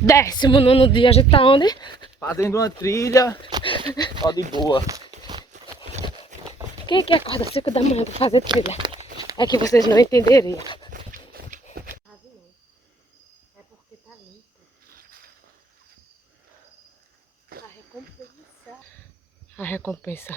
19º dia, a gente tá onde? Fazendo uma trilha, ó, de boa. Quem é que acorda às 5 da manhã pra fazer trilha? É que vocês não entenderiam. É porque tá limpo. A recompensa. A recompensa.